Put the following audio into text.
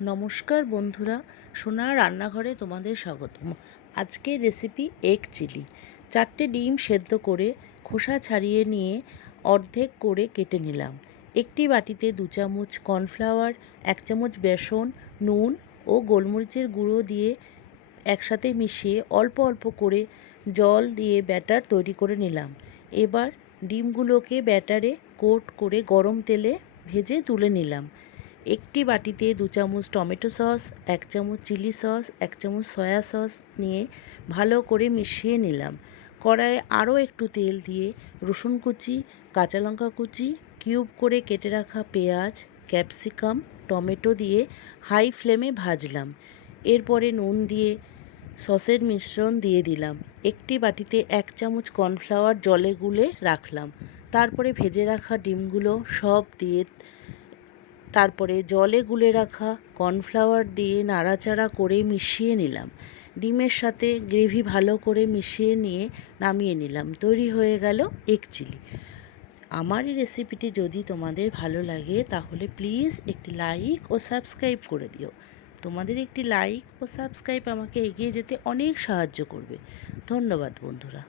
নমস্কার বন্ধুরা, সোনা রান্নাঘরে তোমাদের স্বাগতম। আজকের রেসিপি এগ চিলি। 4টে ডিম সেদ্ধ করে খোসা ছাড়িয়ে নিয়ে অর্ধেক করে কেটে নিলাম। একটি বাটিতে 2 চামচ কর্নফ্লাওয়ার, 1 চামচ বেসন, নুন ও গোলমরিচের গুঁড়ো দিয়ে একসাথে মিশিয়ে অল্প অল্প করে জল দিয়ে ব্যাটার তৈরি করে নিলাম। এবার ডিমগুলোকে ব্যাটারে কোট করে গরম তেলে ভেজে তুলে নিলাম। একটি বাটিতে 2 চামচ টমেটো সস, 1 চামচ চিলি সস, 1 চামচ সয়া সস নিয়ে ভালো করে মিশিয়ে নিলাম। কড়াইয়ে আরও একটু তেল দিয়ে রসুন কুচি, কাঁচা লঙ্কা কুচি, কিউব করে কেটে রাখা পেঁয়াজ, ক্যাপসিকাম, টমেটো দিয়ে হাই ফ্লেমে ভাজলাম। এরপরে নুন দিয়ে সসের মিশ্রণ দিয়ে দিলাম। একটি বাটিতে 1 চামচ কর্নফ্লাওয়ার জলে গুলে রাখলাম। তারপরে ভেজে রাখা ডিমগুলো সব দিয়ে তারপরে জলে গুলে রাখা কর্নফ্লাওয়ার দিয়ে নাড়াচাড়া করে মিশিয়ে নিলাম। ডিমের সাথে গ্রেভি ভালো করে মিশিয়ে নিয়ে নামিয়ে নিলাম। তৈরি হয়ে গেল এগ চিলি। আমার এই রেসিপিটি যদি তোমাদের ভালো লাগে তাহলে প্লিজ একটি লাইক ও সাবস্ক্রাইব করে দিও। তোমাদের একটি লাইক ও সাবস্ক্রাইব আমাকে এগিয়ে যেতে অনেক সাহায্য করবে। ধন্যবাদ বন্ধুরা।